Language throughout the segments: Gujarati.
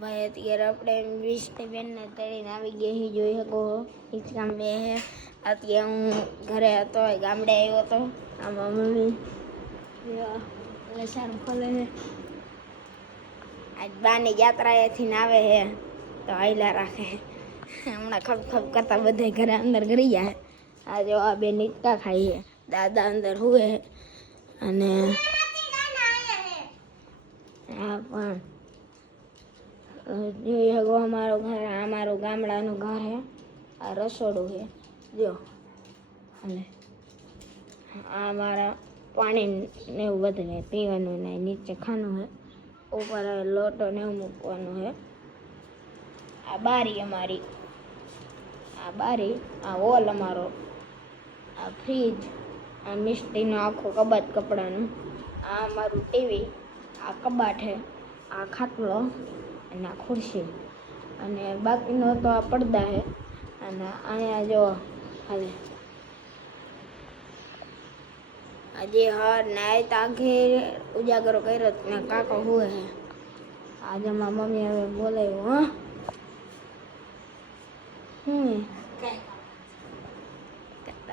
ભાઈ અત્યારે આપણે 20 બેનને તેડીને આવી ગયા જોઈ શકો હિંચકામ બે હે અત્યારે હું ઘરે હતો ગામડે આવ્યો હતો આમાં મમ્મી લસણ ખોલે છે આજ બાની યાત્રાએથી આવે હે તો આયલા રાખે હમણાં ખપ ખપ કરતા બધા ઘરે અંદર કરી જાય આ જો આ બે નીચકા ખાઈએ દાદા અંદર હુએ અને હા પણ જોઈ શકો અમારું ઘર અમારું ગામડાનું ઘર હે આ રસોડું છે જો અને આ મારા પાણી ને એવું બધું હે પીવાનું ને નીચે ખાનું હે ઉપર લોટો ને એવું મૂકવાનું હે આ બારી અમારી આ બારી આ હોલ અમારો આ ફ્રીજ આ મિસ્ત્રીનો આખો કબાટ કપડાનું આ અમારું ટીવી આ કબાટ હે આ ખાટલો અને આ ખુરશી અને બાકીનો તો આ પડદા હે અને અહીંયા જો હાલે આજે હાર નાય તાગે ઉજાગરો કર્યો ને કાકો હુએ હે આજે મારી મમ્મી હવે બોલાવ્યો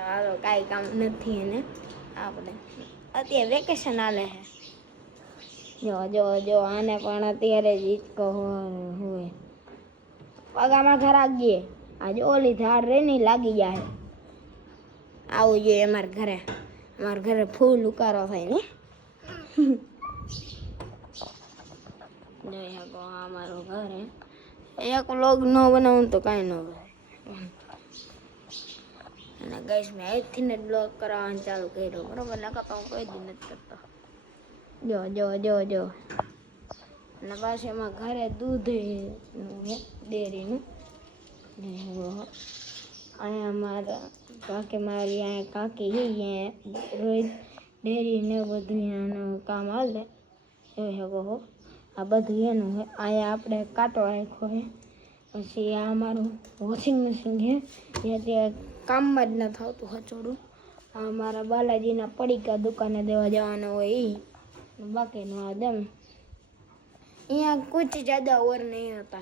હાલો કાંઈ કામ નથી એને આપણે અત્યારે વેકેશન હાલે હે જો જો જો આને પણ અત્યારે જ હિંચકો હોય પગામાં ઘર આગીએ આજે ઓલી ધાર રેની લાગી જાય આવું જોઈએ અમારા ઘરે ફૂલ ઉકારો થાય ને જોઈ શકો અમારું ઘર હે એક લોગ ન બનાવું તો કાંઈ ન હોય અને ગઈશ મેં આજથી જ બ્લોગ કરવાનું ચાલુ કર્યો બરાબર નકર તો હું કોઈ દી નથી કરતો જો જો જો જો અને પાછું એમાં ઘરે દૂધનું હે ડેરીનું અને અમારા કાકી મારી અહીંયા કાકી છે રોજ ડેરી ને બધું એનું કામ હાલે જોઈ શકો હો આ બધું એનું હે અહીંયા આપણે કાંટો રાખ્યો હે પછી આ અમારું વોશિંગ મશીન છે જે અત્યારે કામમાં જ ન થતું હચોડું આ મારા બાલાજીના પડીકા દુકાને દેવા જવાના હોય એ બાકીનું આ દમ यहाँ कुछ ज़्यादा और नहीं होता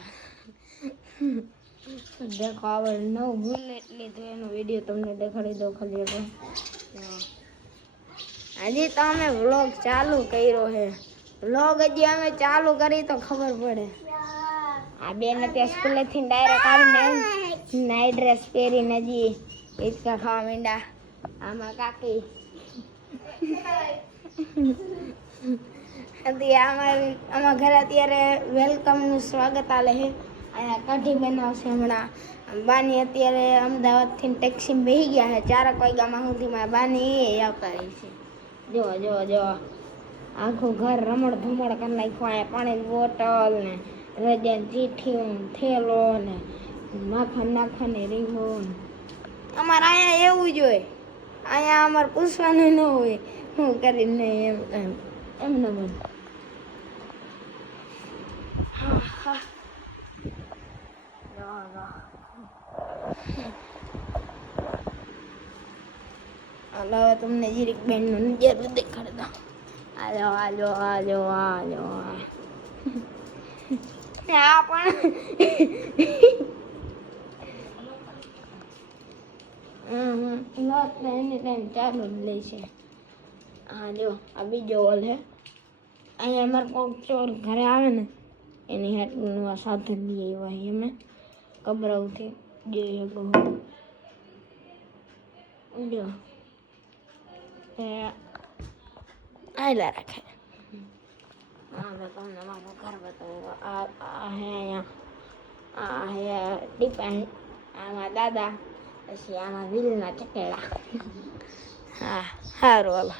देखो आवर नव बुलेट લીધો એનો વિડીયો તમને દેખાડી દો ખાલી હવે હજી તો અમે વ્લોગ ચાલુ કર્યો છે વ્લોગ હજી અમે ચાલુ કરી તો ખબર પડે આ બેન ત્યાં સ્કૂલેથી ડાયરેક્ટ આવીને નાઇટ ડ્રેસ પહેરીને હજી હિંચકા ખાવા માંડ્યા આમાં કાકી અમારા ઘરે અત્યારે વેલકમનું સ્વાગત આલે છે અહીંયા કઢી બનાવશે હમણાં બાની અત્યારે અમદાવાદથી ટેક્સીમાં બેસી ગયા છે 4 વાગ્યામાં સુધીમાં બાની એ આવતા રહી છે જો જો જો આખું ઘર રમણ ભમણ કરી નાખ્યું અહીંયા પાણીની બોટલ ને રજા ચીઠીઓ થેલો ને નાખવાની રીંગો અમારે અહીંયા એવું જ હોય અહીંયા અમારે પૂછવાનું ન હોય શું કરીને એમ ન બને હવે તમને જીરીક બેનનું નજર દેખાડતા આજો આજો આજો આજો આ પણ લોટ એની ટાઈમ ચાલુ જ લે છે હા જો આ બીજો હોલ હે અહીંયા અમારે કોઈક ચોર ઘરે આવે ને એની હાટનું આ સાધન લઈ આવ્યા અમે કબરાઉથી જોઈ શકો જો આયલા રાખે હવે તમને મારું ઘર બતાવું આ હે અહીંયા આ હે ટીપા આમાં દાદા પછી આમાં વિલના ચકેડા હા સારું હાલો